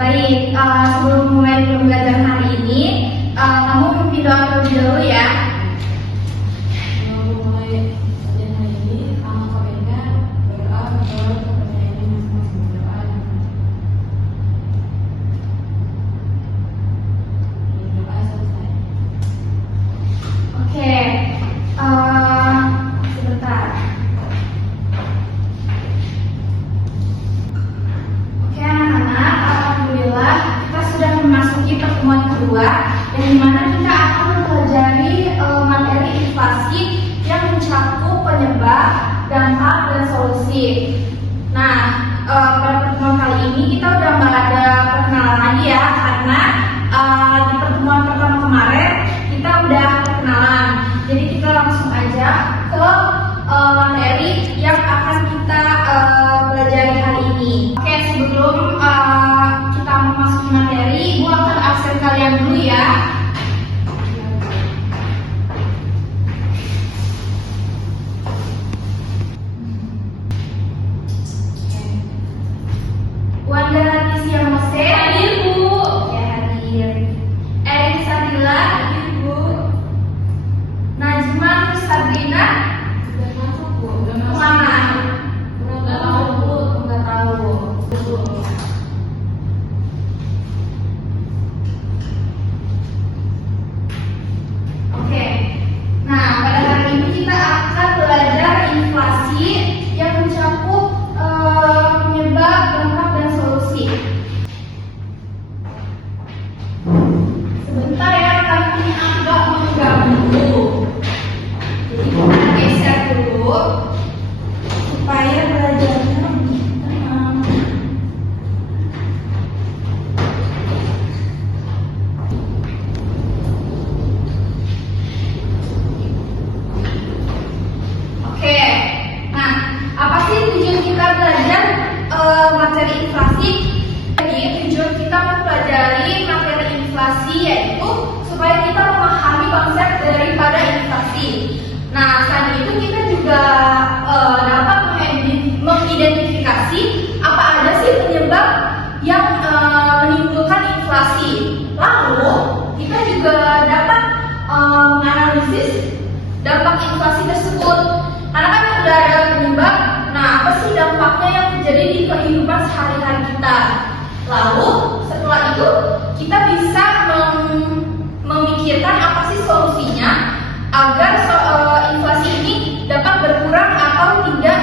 Baik, sebelum mulai pembelajaran hari ini, kamu memimpin doa terlebih dahulu ya. Sebelum mulai pelajaran hari ini, KPK berdoa kepada pertanyaan ini masing-masing berdoa. Doa selesai. Oke, sebentar. Oke anak-anak, alhamdulillah kita sudah memasuki pertemuan kedua, yang dimana kita akan mempelajari materi inflasi yang mencakup penyebab, dampak, dan solusi. Nah, pada pertemuan kali ini kita udah nggak ada perkenalan lagi ya, karena di pertemuan pertama kemarin kita udah perkenalan. Jadi kita langsung aja ke materi yang akan kita pelajari hari ini. Oke, sebelum kita memasuki materi, Ibu akan absen kalian dulu ya. Wanda Leticia Mose, hadir Bu. Ya, hadir. Erin Sadila, hadir Bu. Najma Sabrina, Sudah masuk, Bu. Sudah masuk. mana? Nggak tahu, Bu. Nggak tahu. Oke. Nah, pada hari ini kita akan belajar inflasi yang mencakup penyebab, dampak, dan solusi. Sebentar ya, kami agak mengganggu. Jadi kita geser dulu supaya belajarnya lebih tenang. Oke, nah apa sih tujuan kita belajar materi inflasi? Jadi tujuan kita mempelajari materi inflasi yaitu supaya kita memahami konsep daripada inflasi. Nah, selain itu kita juga dapat mengidentifikasi apa aja sih penyebab yang menimbulkan inflasi. Lalu kita juga dapat menganalisis dampak inflasi tersebut. Karena kan sudah ada penyebab, nah apa sih dampaknya yang terjadi di kehidupan sehari-hari kita. Lalu setelah itu kita bisa memikirkan apa sih solusinya agar inflasi ini dapat berkurang atau tidak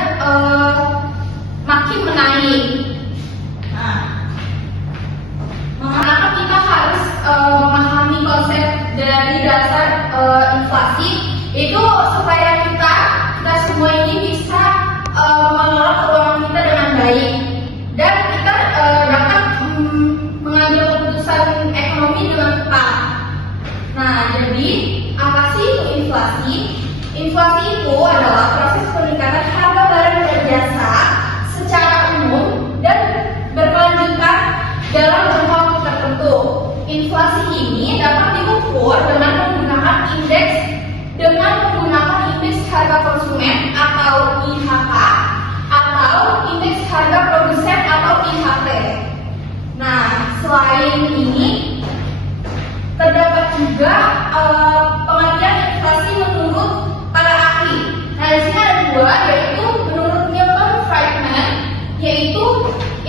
makin menaik. Nah, mengapa kita harus memahami konsep dari dasar inflasi itu supaya kita semua ini bisa mengelola keuangan kita dengan baik dan kita dapat mengambil keputusan ekonomi dengan tepat. Nah, jadi apa sih itu inflasi? Inflasi itu adalah proses peningkatan harga barang dan jasa secara umum dan berkelanjutan dalam jangka waktu tertentu. Inflasi ini dapat diukur dengan menggunakan indeks harga konsumen atau IHK atau indeks harga produsen atau IHP. Nah, selain ini terdapat juga pengertian inflasi menurut para ahli. Nah, di sini ada dua, yaitu menurut Milton Friedman, yaitu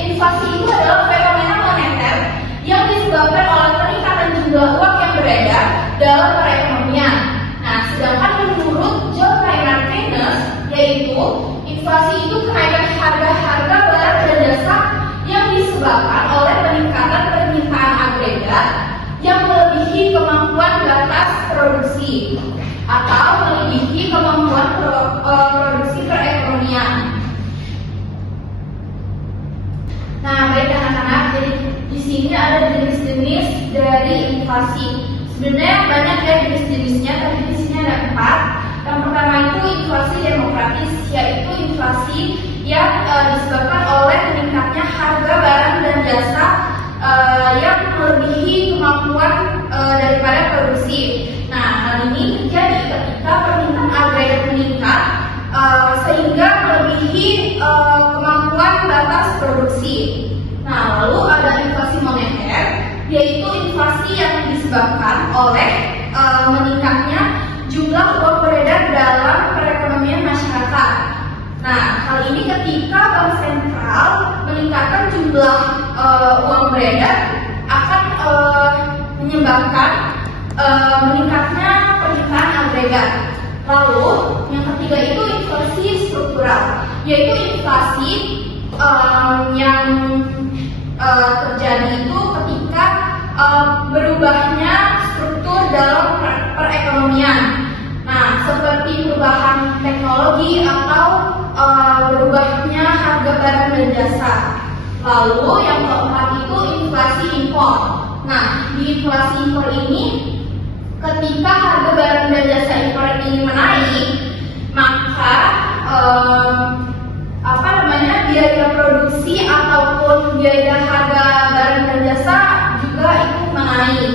inflasi itu adalah fenomena moneter yang disebabkan oleh peningkatan jumlah uang yang beredar dalam perekonomian. Nah, sedangkan menurut John Maynard Keynes, yaitu inflasi itu kenaikan harga-harga barang dan jasa yang disebabkan oleh peningkatan permintaan agregat yang melebihi kemampuan batas produksi atau melebihi kemampuan produksi perekonomian. Nah, baik anak-anak, jadi di sini ada jenis-jenis dari inflasi. Sebenarnya banyak ya jenis-jenisnya, tapi di sini ada 4. Yang pertama itu inflasi demokratis, yaitu inflasi yang disebabkan oleh meningkatnya harga barang dan jasa yang melebihi kemampuan daripada produksi. Nah, hal ini terjadi ketika permintaan agregat meningkat sehingga melebihi kemampuan batas produksi. Nah, lalu ada inflasi moneter, yaitu inflasi yang disebabkan oleh meningkatnya jumlah uang beredar dalam perekonomian masyarakat. Nah, hal ini ketika bank sentral meningkatkan jumlah uang beredar akan menyebabkan meningkatnya permintaan agregat. Lalu yang ketiga itu inflasi struktural, yaitu inflasi yang terjadi itu ketika berubahnya struktur dalam perekonomian. Nah, seperti perubahan teknologi atau berubahnya harga barang dan jasa. Lalu yang keempat itu inflasi impor. Nah, di inflasi impor ini, ketika harga barang dan jasa impor ini menaik, maka biaya produksi ataupun biaya harga barang dan jasa juga ikut menaik.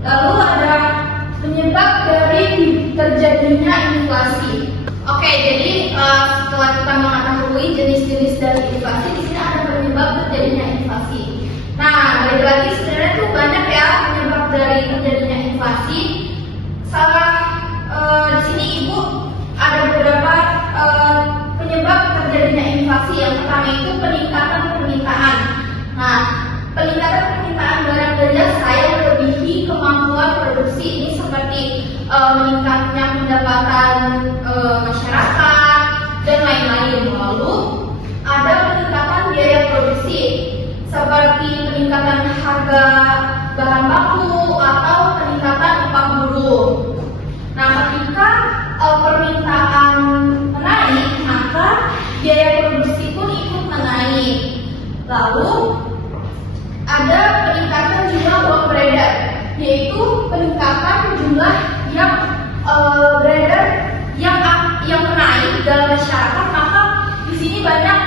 Lalu ada penyebab dari terjadinya inflasi. Oke, jadi setelah kita mengetahui jenis-jenis dari inflasi, di sini ada penyebab terjadinya inflasi. Nah, balik lagi sebenarnya tuh banyak ya penyebab dari terjadinya inflasi. Di sini Ibu ada beberapa penyebab terjadinya inflasi. Yang pertama itu peningkatan permintaan. Nah, peningkatan permintaan barang dan jasa yang melebihi kemampuan produksi ini seperti meningkatnya pendapatan masyarakat dan lain-lain. Lalu ada peningkatan biaya produksi seperti peningkatan harga bahan baku atau peningkatan upah buruh. Nah, ketika permintaan menaik, maka biaya produksi pun ikut menaik. Lalu ada peningkatan jumlah uang beredar, yaitu peningkatan jumlah yang beredar yang menaik dalam masyarakat. Maka di sini banyak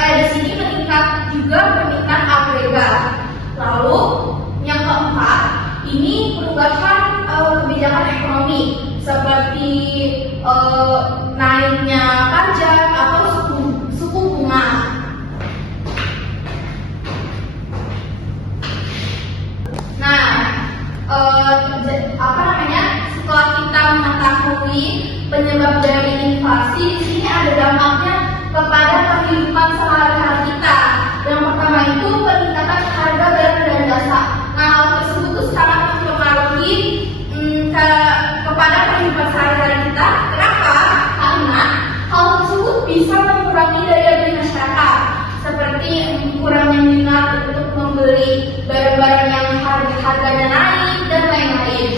di sini meningkat juga permintaan agregat. Lalu yang keempat ini perubahan kebijakan ekonomi seperti naiknya pajak atau suku bunga. Nah, setelah kita mengetahui penyebab dari inflasi, di sini ada dampaknya kepada kehidupan sehari-hari kita. Yang pertama itu peningkatan harga barang dan jasa. Nah, hal tersebut itu sangat mempengaruhi kepada kehidupan sehari-hari kita. Kenapa? Karena hal tersebut bisa mengurangi daya beli masyarakat, seperti kurangnya minat untuk membeli barang-barang yang harganya naik dan lain-lain.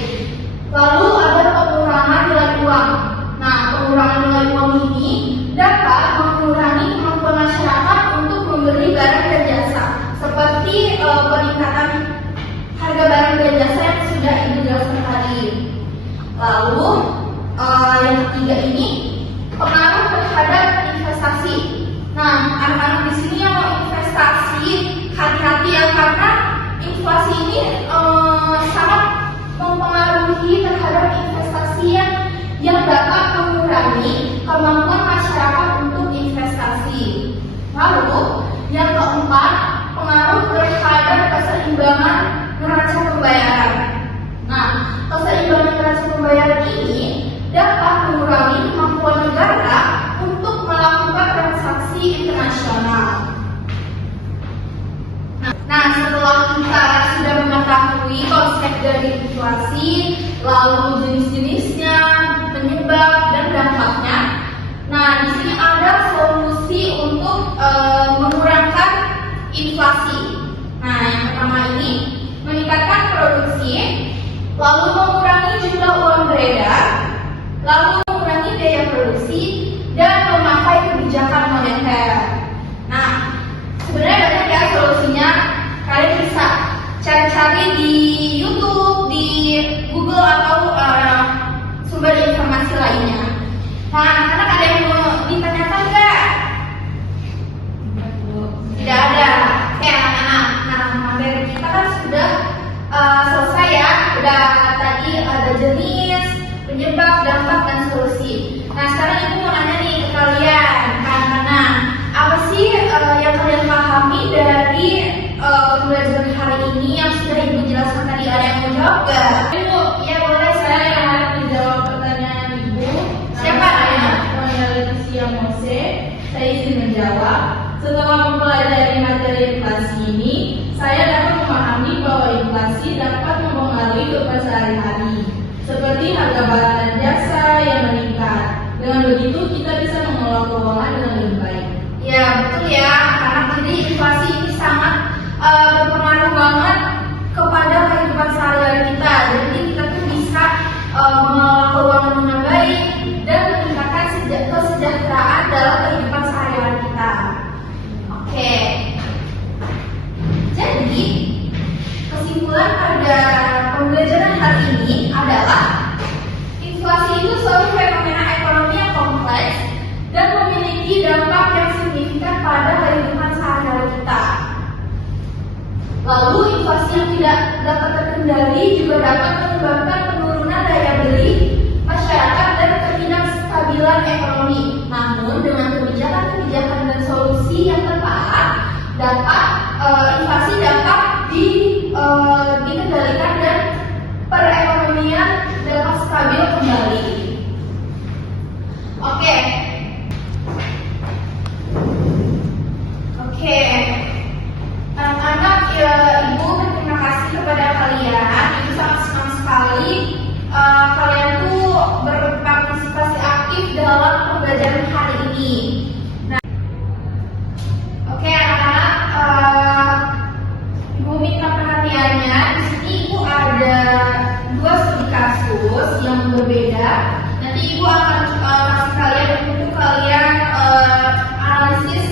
Lalu ada pengurangan nilai uang. Nah, pengurangan nilai uang ini dapat mengurangi kemampuan masyarakat untuk membeli barang dan jasa, seperti peningkatan harga barang dan jasa yang sudah Ibu jelaskan tadi. Lalu yang ketiga ini pengaruh terhadap investasi. Nah, anak-anak di sini yang mau investasi hati-hati ya, karena inflasi ini sangat mempengaruhi terhadap investasi yang dapat mengurangi kemampuan masyarakat untuk investasi. Lalu yang keempat, pengaruh terhadap keseimbangan neraca pembayaran. Nah, keseimbangan neraca pembayaran ini dapat mengurangi kemampuan negara untuk melakukan transaksi internasional. Nah, setelah kita sudah mengetahui konsep dari inflasi, lalu jenis-jenisnya, penyebab dan dampaknya. Nah, di sini ada solusi untuk mengurangkan inflasi. Nah, yang pertama ini meningkatkan produksi, lalu mengurangi jumlah uang beredar, lalu mengurangi biaya produksi, dan memakai kebijakan moneter. Nah, sebenarnya banyak ya solusinya. Kalian bisa cari-cari di YouTube, di Google atau sumber informasi lainnya. Nah, anak-anak ada yang mau ditanyakan nggak? Tidak ada. Oke, anak-anak. Nah, materi kita kan sudah selesai ya. Udah tadi penyebab, dampak, dan solusi. Nah, sekarang Ibu mau nanya nih ke kalian, anak-anak, apa sih yang kalian pahami dari pembelajaran hari ini yang sudah Ibu jelaskan tadi? Ada yang mau jawab gak? Ibu, Ya boleh, saya saya. yang harap menjawab pertanyaan Ibu. Siapa namanya? Saya Leticia Mose. Saya izin menjawab. Setelah mempelajari materi inflasi ini, saya dapat memahami bahwa inflasi dapat mempengaruhi kehidupan sehari-hari, seperti harga barang dan jasa yang meningkat. Dengan begitu, kita bisa mengelola keuangan dengan lebih baik. Ya betul ya, karena jadi inflasi ini sangat berpengaruh banget kepada kehidupan sehari-hari kita. Jadi kita tuh bisa mengelola keuangan dengan baik dan meningkatkan kesejahteraan dalam kehidupan sehari-hari kita. Oke, jadi kesimpulan pada pembelajaran hari ini adalah inflasi itu suatu fenomena ekonomi yang kompleks dan memiliki dampak yang signifikan pada kehidupan sehari-hari kita. Lalu inflasi yang tidak dapat terkendali juga dapat menyebabkan penurunan daya beli masyarakat dan ketidakstabilan ekonomi. Namun dengan kebijakan-kebijakan dan solusi yang tepat, inflasi dapat dikendalikan dan perekonomian dapat stabil kembali. Oke. Anak-anak, Ibu berterima kasih kepada kalian. Ibu sangat senang sekali kalian tuh berpartisipasi aktif dalam pembelajaran hari ini. Nah, oke anak-anak, Ibu minta perhatiannya. Di sini Ibu ada 2 studi kasus yang berbeda. Nanti Ibu akan kasih kalian untuk kalian analisis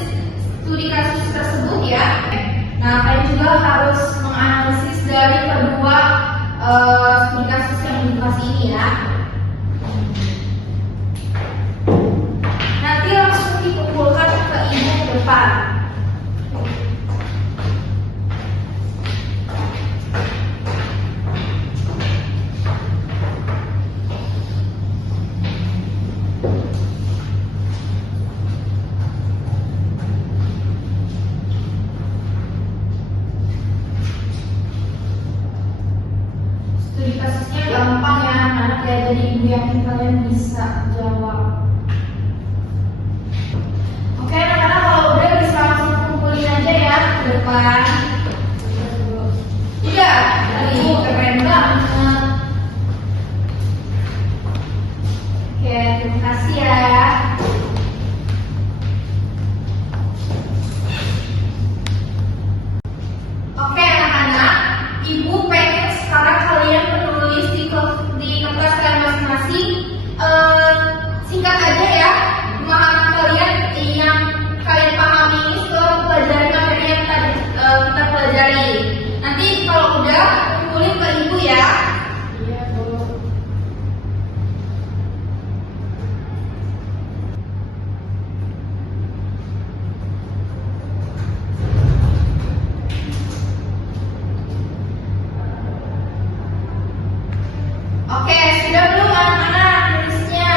studi kasus tersebut ya. Nah, kalian juga harus menganalisis dari kedua studi kasus yang dikasih ini ya. Nanti langsung dikumpulkan ke Ibu ke depan. Studi kasusnya gampang ya anak-anak ya, jadi Ibu yakin kalian bisa jawab. Oke anak-anak, kalau udah bisa langsung kumpulin aja ya ke depan. Iya, Ibu keren banget. Oke, terima kasih ya. Oke anak-anak, Ibu pengen sekarang kalian menulis di kertas kalian masing-masing. Singkat aja ya pemahaman kalian yang kalian pahami ini setelah mempelajari materi yang tadi kita pelajari. Nanti kalau udah kumpulin ke Ibu ya. Iya, Bu. Oke, sudah belum anak-anak tulisnya?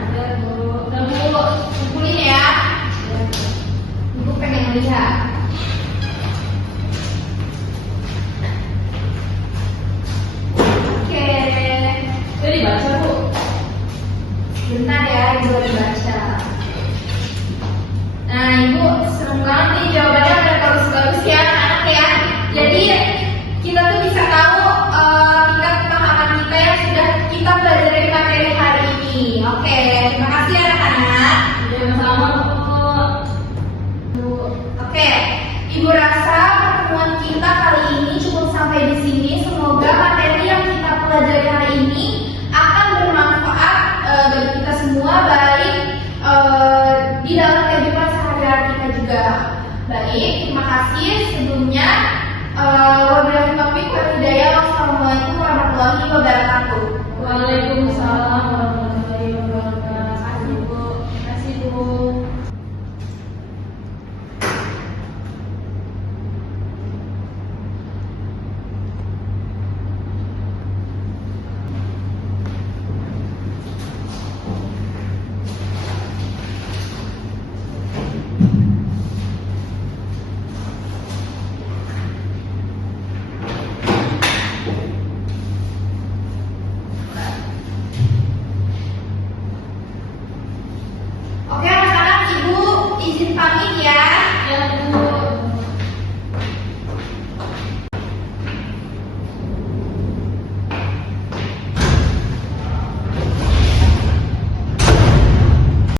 Ada, Bu. Udah Bu, kumpulin ya. Ibu pengen lihat. Oke, Udah dibaca, Bu. bentar ya, Ibu lagi baca. Nah, Ibu seneng banget nih jawabannya udah bagus-bagus ya anak-anak ya. Jadi kita tuh bisa tahu tingkat pemahaman kita yang sudah kita pelajari di materi hari ini. Oke, terima kasih anak-anak. Sama-sama, Bu. Oke, Ibu rasa pertemuan kita kali ini cukup sampai di sini. Semoga materi yang kita pelajari hari ini akan bermanfaat bagi kita semua, baik di dalam kehidupan sehari-hari kita juga. Baik, terima kasih sebelumnya. Wabillahi taufiq wal hidayah. izin pamit ya. Ya,